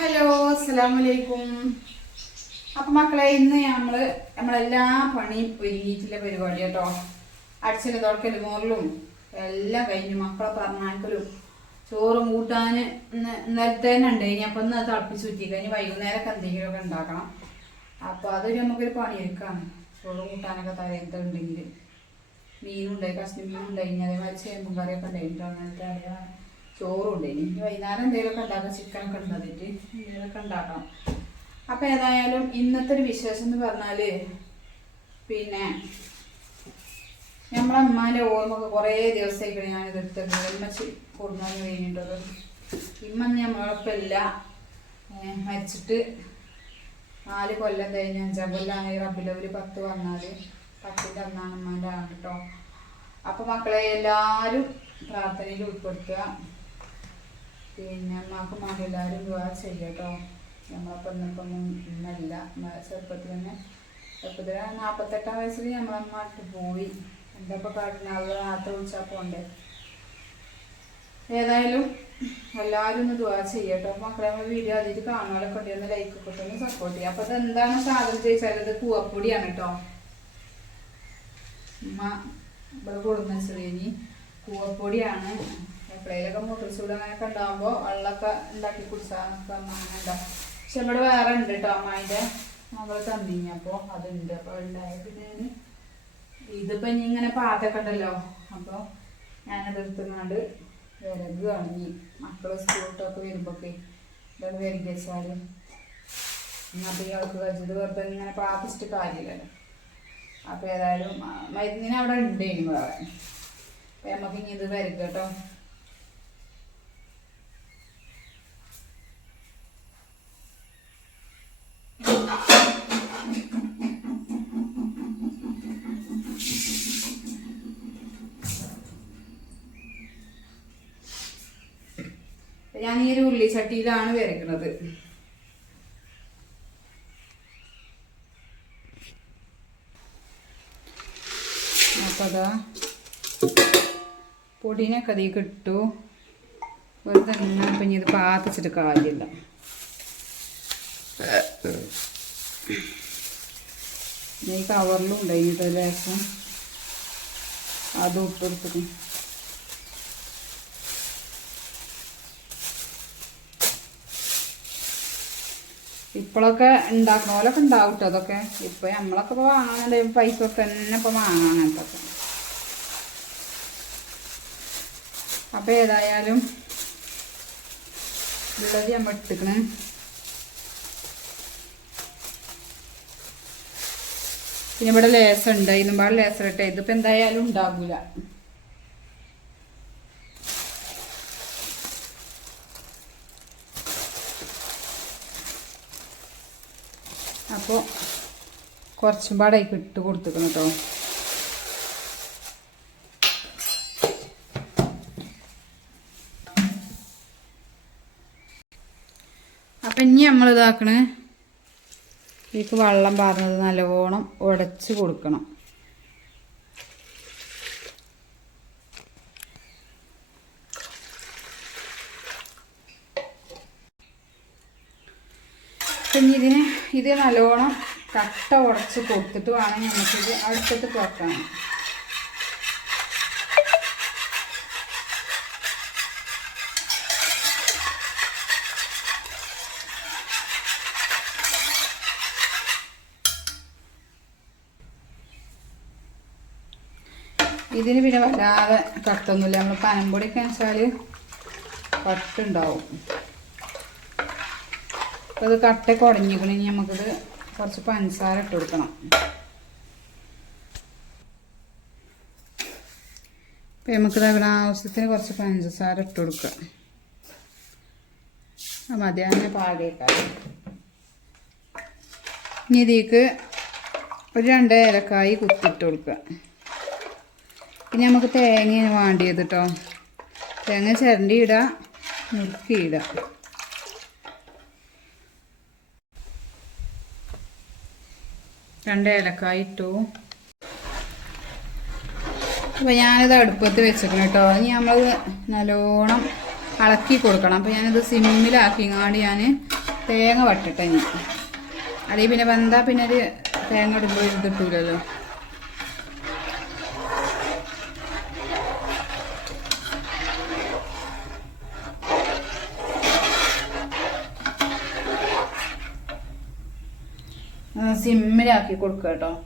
Hello അസ്സലാമു അലൈക്കും അപ്പം മക്കളെ ഇന്ന് നമ്മൾ നമ്മളെല്ലാ പണിയും ഒരുങ്ങിയിട്ടുള്ള പരിപാടി കേട്ടോ. അടിച്ചിൽ തുറക്കലും മോറലും എല്ലാം കഴിഞ്ഞു. മക്കളെ പറഞ്ഞാൽക്കലും ചോറും കൂട്ടാൻ ഇന്നലത്തെ തന്നെ ഉണ്ട് ഇനി അപ്പം ഇന്ന് തിളപ്പിച്ച് ചുറ്റി കഴിഞ്ഞ് വൈകുന്നേരമൊക്കെ എന്തെങ്കിലുമൊക്കെ ഉണ്ടാക്കണം. അപ്പോൾ അതൊരു നമുക്കൊരു പണിയെടുക്കാണ്. ചോറും കൂട്ടാനൊക്കെ തലേന്നത്തുണ്ടെങ്കിൽ മീനുണ്ടായി കഷ്ണ മീനുണ്ടായി അതേമാതിരി ചേമ്പും കറിയൊക്കെ ഉണ്ടായിട്ടോ അങ്ങനത്തെ അറിയാം ചോറും ഉണ്ടായി ഇനി വൈകുന്നേരം എന്തെങ്കിലുമൊക്കെ ഉണ്ടാക്കാം. ചിക്കനൊക്കെ ഉണ്ടാക്കിയിട്ട് എന്തെങ്കിലുമൊക്കെ ഉണ്ടാക്കണം. അപ്പം ഏതായാലും ഇന്നത്തെ ഒരു വിശേഷം എന്ന് പറഞ്ഞാൽ പിന്നെ നമ്മളെ അമ്മാന്റെ ഓർമ്മ ഒക്കെ കുറേ ദിവസമായിക്കണേ ഞാനിത് എടുത്തത്. ഉമ്മച്ചി കൊടുന്നു കഴിഞ്ഞിട്ടത് ഇമ്മന്ന് നമ്മളൊപ്പം ഇല്ല. മരിച്ചിട്ട് നാല് കൊല്ലം കഴിഞ്ഞ് അഞ്ചാം കൊല്ലാണ് ഈ ഒരു പത്ത് വന്നാൽ പത്തിന്റെ അന്നാണ് അമ്മാന്റെ ആണ് കേട്ടോ അപ്പോൾ മക്കളെ എല്ലാവരും പ്രാർത്ഥനയിൽ ഉൾപ്പെടുത്തുക. പിന്നെ അമ്മയ്ക്ക് മാറി എല്ലാവരും ദുവാ ചെയ്യട്ടോ. നമ്മളപ്പം ഇന്നിപ്പം ഇന്നല്ല. ചെറുപ്പത്തിൽ തന്നെ ചെറുപ്പത്തിൽ നാൽപ്പത്തെട്ടാം വയസ്സിൽ നമ്മളമ്മ പോയി. എന്താ ഇപ്പോൾ കാട്ടിന്? അവൾ നേരത്തെ വിളിച്ചാൽ പോണ്ടേ? ഏതായാലും എല്ലാവരും ഒന്ന് ദുവാ ചെയ്യട്ടോ. മക്കളെ വീഡിയോ അതിൽ കാണാനൊക്കെ ഉണ്ടെങ്കിൽ ഒന്ന് ലൈക്ക് ഒക്കെ ഒന്ന് സപ്പോർട്ട് ചെയ്യുക. അപ്പോൾ ഇതെന്താണ് സാധനം ചോദിച്ചാൽ ഇത് കൂവപ്പൊടിയാണ് കേട്ടോ. ഉമ്മ ഇവിടെ കൊടുക്കുന്ന ശ്രീനി കൂവപ്പൊടിയാണ് എപ്പോഴേലൊക്കെ മുറിച്ചൂട് അങ്ങനെയൊക്കെ ഉണ്ടാകുമ്പോൾ വെള്ളമൊക്കെ ഉണ്ടാക്കി കുടിച്ചാന്നൊക്കെ അങ്ങനെ ഉണ്ടാവും പക്ഷെ ഇവിടെ വേറെ ഉണ്ട് കേട്ടോ അമ്മായിന്റെ മകൾ തന്നിഞ്ഞ അപ്പോൾ അതുണ്ട്. അപ്പോൾ ഉണ്ടായ പിന്നെ ഞാൻ ഇതിപ്പോൾ ഇനി ഇങ്ങനെ പാതൊക്കെ ഉണ്ടല്ലോ അപ്പോൾ ഞാനത് എടുത്തുകൊണ്ട് വിറക് അണിഞ്ഞി മക്കൾ സ്കൂളിട്ടൊക്കെ വരുമ്പോഴൊക്കെ ഇതൊക്കെ വിറകി വെച്ചാൽ അപ്പോൾ ഇയാൾക്ക് വെച്ചത് വെറുതെ ഇങ്ങനെ പാത്തിച്ചിട്ട് കാര്യമില്ലല്ലോ. അപ്പോൾ ഏതായാലും മരുന്നിനെ അവിടെ ഉണ്ട് ഇനി വേറെ. അപ്പം നമുക്ക് ഇനി ഇത് വരയ്ക്കാം കേട്ടോ ഞാൻ ഈ ഒരു ഉള്ളിച്ചട്ടിയിലാണ് വരയ്ക്കുന്നത്. അപ്പോൾ അതാ പൊടിനൊക്കെ അതിൽ കിട്ടു. വെറുതെ ഇപ്പം ഇനി ഇത് പാത്തിച്ചിട്ട് കാര്യമില്ല. ഈ കവറിലും ഉണ്ടായിട്ട് ലേശം. അതും ഇട്ടെടുത്തിട്ട് ഇപ്പോഴൊക്കെ ഉണ്ടാക്കുന്ന പോലൊക്കെ ഉണ്ടാവും കേട്ടോ അതൊക്കെ. ഇപ്പൊ നമ്മളൊക്കെ ഇപ്പൊ വാങ്ങാനുണ്ട് പൈസ ഒക്കെ തന്നെ ഇപ്പൊ വാങ്ങാൻ അങ്ങനത്തൊക്കെ അപ്പൊ ഏതായാലും ഉള്ളത് നമ്മൾ ഇട്ടിക്കണ്. പിന്നെ ഇവിടെ ലേസർ ഉണ്ട്. ഇന്നും പാടെ ലേസർ ഇട്ടേ. ഇതിപ്പോ എന്തായാലും ഉണ്ടാകൂല അപ്പോൾ കുറച്ചും പാടെ ഇട്ട് കൊടുത്തിക്കണം കേട്ടോ അപ്പം ഇനി നമ്മൾ ഇതാക്കണേ. ഇതിലേക്ക് വെള്ളം പാർന്നത് നല്ലവണ്ണം ഉടച്ച് കൊടുക്കണം. പിന്നെ ഇതിന് ഇത് നല്ലോണം കട്ട ഉടച്ച് കൊടുത്തിട്ട് വേണം നമുക്കിത് അടുത്തത് വെക്കാൻ ഇതിന് പിന്നെ വല്ലാതെ കട്ടൊന്നുമില്ല നമ്മൾ പനമ്പൊടിയൊക്കെ വെച്ചാൽ കട്ടുണ്ടാവും അപ്പോൾ ഇത് കട്ടൊക്കെ ഉടഞ്ഞിക്കണം ഇനി നമുക്കിത് കുറച്ച് പഞ്ചസാര ഇട്ട് കൊടുക്കണം. അപ്പോൾ നമുക്കിത് അവിടെ ആവശ്യത്തിന് കുറച്ച് പഞ്ചസാര ഇട്ട് കൊടുക്കുക. ആ മതി. അങ്ങനെ പാകേക്കാം ഇനി ഇതിലേക്ക് ഒരു രണ്ട് ഏലക്കായി കുത്തിയിട്ട് കൊടുക്കുക. പിന്നെ നമുക്ക് തേങ്ങയാണ് വേണ്ടിയത് കേട്ടോ തേങ്ങ ചിരണ്ടി ഇടുക നുറുക്കി ഇടുക രണ്ട് ഏലക്കായ ഇട്ടു. അപ്പോൾ ഞാനിത് അടുപ്പത്ത് വെച്ചേക്കണം കേട്ടോ ഇനി നമ്മൾ നല്ലോണം ഇളക്കി കൊടുക്കണം. അപ്പോൾ ഞാനിത് സിമ്മിലാക്കിങ്ങാണ്ട് ഞാൻ തേങ്ങ വട്ടട്ടെ ഇനി. അല്ലെങ്കിൽ പിന്നെ വെന്താ പിന്നെ ഒരു തേങ്ങ ഇടുമ്പോൾ ഇത് കിട്ടൂലല്ലോ. സിമ്മിലാക്കി കൊടുക്കുക കേട്ടോ.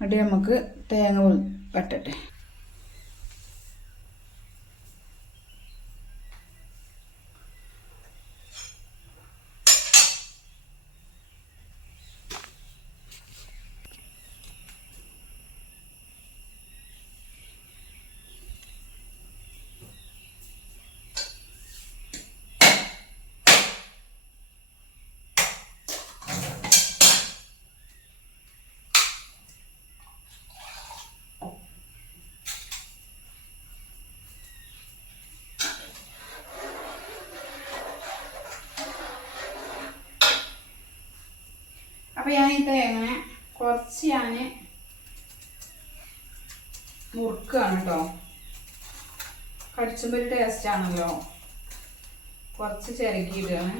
അടി നമുക്ക് തേങ്ങ വെ- വട്ടട്ടെ അപ്പൊ ഞാൻ ഈ തേങ്ങനെ കുറച്ച് ഞാൻ മുറുക്കാണ് കേട്ടോ കടിച്ചുമ്പോൾ ഒരു ടേസ്റ്റ് ആണല്ലോ. കുറച്ച് ചിരകിയിടുകയാണ്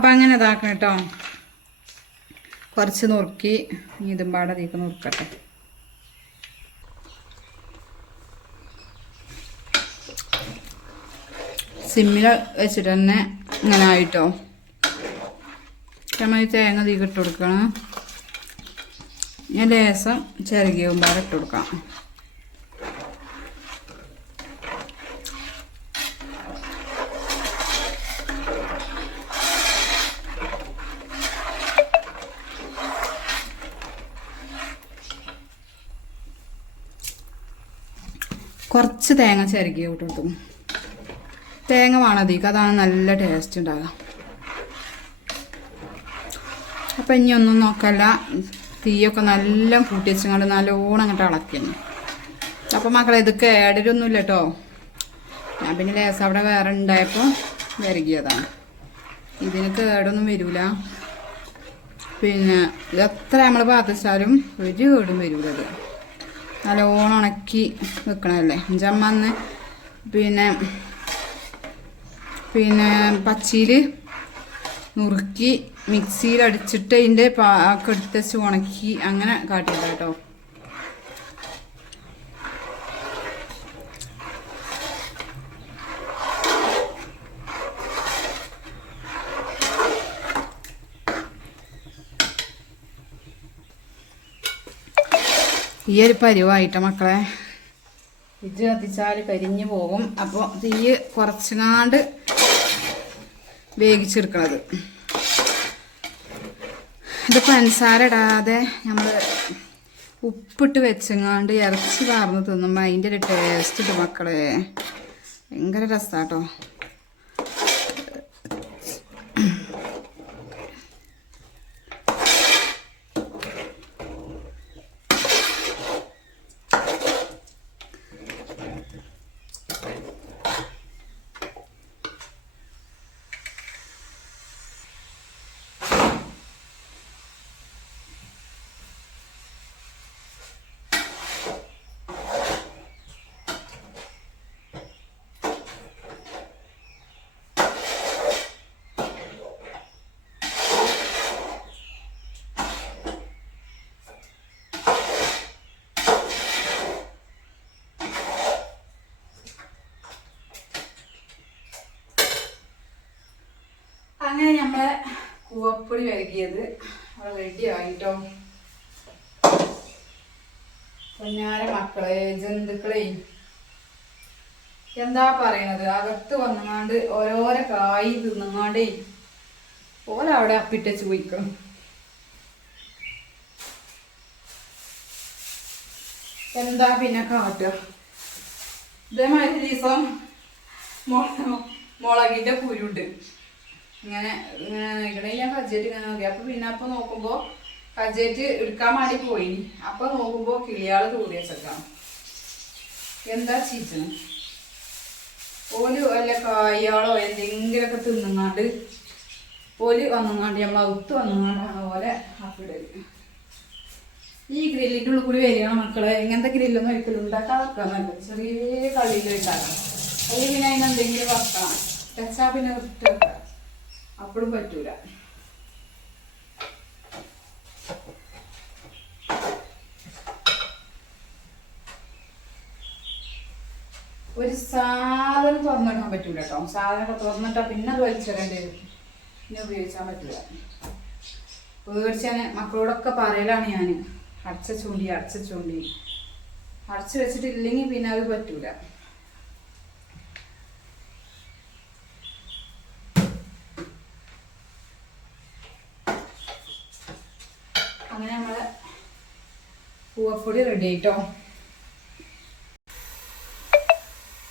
അപ്പം അങ്ങനെ ഇതാക്കണം കേട്ടോ. കുറച്ച് നുറുക്കി ഇതും പാടെ നുറുക്കട്ടെ. സിമ്മിൽ വെച്ചിട്ട് തന്നെ ഇങ്ങനെ ആയിട്ടോ. നമ്മൾ തേങ്ങ തീ ഇട്ട് കൊടുക്കണം ഞാൻ ലേസം ചിരകിയും പാടെ ഇട്ട് കൊടുക്കാം. കുറച്ച് തേങ്ങ ചിരകി ഇട്ടിട്ടും തേങ്ങ വേണതിക്ക് അതാണ് നല്ല ടേസ്റ്റ് ഉണ്ടാകുക അപ്പം ഇനി ഒന്നും നോക്കല്ല. തീയൊക്കെ നല്ല കൂട്ടി വെച്ചങ്ങാണ്ട് നല്ലോണം അങ്ങോട്ട് ഇളക്കുന്നു അപ്പം മക്കളെ ഇത് കേടരൊന്നുമില്ല കേട്ടോ ഞാൻ പിന്നെ ലേസ് അവിടെ വേറെ ഉണ്ടായപ്പോൾ വരകിയതാണ് ഇതിന് കേടൊന്നും വരില്ല പിന്നെ ഇത് എത്ര നമ്മൾ പാത്തിച്ചാലും ഒരു കേടും വരില്ല നല്ലോണം ഉണക്കി വെക്കണമല്ലേ അഞ്ചമ്മ അന്ന് പിന്നെ പിന്നെ പച്ചിയിൽ നുറുക്കി മിക്സിയിൽ അടിച്ചിട്ട് അതിന്റെ പാക്കെടുത്ത് ഉണക്കി അങ്ങനെ കാട്ടിയിട്ടോ കേട്ടോ ഈ ഒരു പരിവായിട്ട മക്കളെ? ഇത് കത്തിച്ചാൽ കരിഞ്ഞു പോകും. അപ്പോൾ തീ കുറച്ചങ്ങാണ്ട് വേവിച്ചെടുക്കണത്. ഇത് പഞ്ചസാര ഇടാതെ നമ്മൾ ഉപ്പിട്ട് വെച്ചങ്ങാണ്ട് ഇറച്ചി വാർന്ന് തിന്നുമ്പോൾ അതിന്റെ ഒരു ടേസ്റ്റ് ഇട്ട് മക്കളെ. ഭയങ്കര രസാട്ടോ. അങ്ങനെ നമ്മളെ കൂവപ്പൊടി വരകിയത്. അവിടെ റെഡി ആയിട്ടോ. പൊന്നാര മക്കളെ ജന്തുക്കളെ. എന്താ പറയണത്? അകത്ത് വന്നങ്ങാണ്ട് ഓരോരോ കായ് തിന്നങ്ങാണ്ട്. ഓല അവിടെ അപ്പിട്ടച്ച് പോയിക്കും എന്താ പിന്നെ കാട്ടുക? ഇതേമാതിരി ദിവസം മുള- മുളകിന്റെ കുരുണ്ട്. ഇങ്ങനെ ഇങ്ങനെ നോക്കണേ ഞാൻ കജേറ്റ് ഇങ്ങനെ നോക്കി. അപ്പൊ പിന്നെ അപ്പൊ നോക്കുമ്പോ കജേറ്റ് എടുക്കാൻ വേണ്ടി പോയി. അപ്പൊ നോക്കുമ്പോ കിളിയാൾ കൂടി വെച്ചേക്കാം. എന്താ ചീച്ചന്? ഓൽ വല്ല കായാളോ എന്തെങ്കിലുമൊക്കെ തിന്നുങ്ങാണ്ട് ഓൽ വന്നുങ്ങാണ്ട് നമ്മൾ ഒത്ത് വന്നുങ്ങാണ്ടാണ് ഓലെ അപ്പിടൽ ഈ ഗ്രില്ലിന്റെ ഉള്ളിൽ കൂടി വരികയാണ് മക്കളെ. ഇങ്ങനത്തെ ഗ്രില്ലൊന്നും ഒരിക്കലും ഉണ്ടാക്കാതെ നല്ലത് ചെറിയ കള്ളിയിൽ ഉണ്ടാക്കണം അല്ലെങ്കിൽ പിന്നെ അതിനെന്തെങ്കിലും വെക്കണം. വെച്ചാൽ പിന്നെ വൃത്തി വെക്കാം അപ്പോഴും പറ്റൂല. ഒരു സാധനം തുറന്നിടാൻ പറ്റൂല കേട്ടോ സാധനമൊക്കെ തുറന്നിട്ടാ പിന്നെ അത് വലിച്ചെറിയേണ്ടി വരും. പിന്നെ ഉപയോഗിച്ചാൽ പറ്റൂല. പേടിച്ചാൻ മക്കളോടൊക്കെ പറയലാണ് ഞാൻ അടച്ച ചൂണ്ടി അടച്ച ചൂണ്ടി. അടച്ചു വെച്ചിട്ടില്ലെങ്കിൽ പിന്നെ അത് പറ്റൂല അങ്ങനെ നമ്മളെ പൂവപ്പൊടി റെഡി ആയിട്ടോ?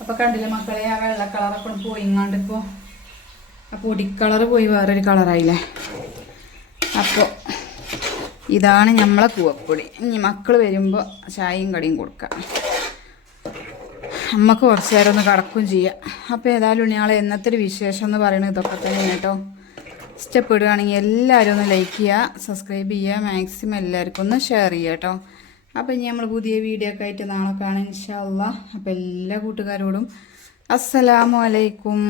അപ്പൊ കണ്ടില്ലേ മക്കളെ ആ വെള്ള കളറൊക്കെ പോയിങ്ങാണ്ട് ഇപ്പോ. ആ പൊടിക്കളർ പോയി വേറൊരു കളറായില്ലേ അപ്പോൾ ഇതാണ് നമ്മളെ പൂവപ്പൊടി. ഇനി മക്കൾ വരുമ്പോൾ ചായയും കടിയും കൊടുക്കാം. നമുക്ക് കുറച്ച് നേരം ഒന്ന് കടക്കും ചെയ്യാം. അപ്പോൾ ഏതായാലും ഞങ്ങൾ എന്നത്തെ ഒരു വിശേഷം എന്ന് പറയുന്നത് ഇതൊക്കെ തന്നെ കേട്ടോ. ഇഷ്ടപ്പെടുകയാണെങ്കിൽ എല്ലാവരും ഒന്ന് ലൈക്ക് ചെയ്യുക സബ്സ്ക്രൈബ് ചെയ്യുക മാക്സിമം എല്ലാവർക്കും ഒന്ന് ഷെയർ ചെയ്യുക കേട്ടോ. അപ്പോൾ ഇനി നമ്മൾ പുതിയ വീഡിയോ ഒക്കെ ആയിട്ട് നാളെ കാണാം ഇൻഷാല്ല അപ്പം എല്ലാ കൂട്ടുകാരോടും അസ്സലാമു അലൈക്കും.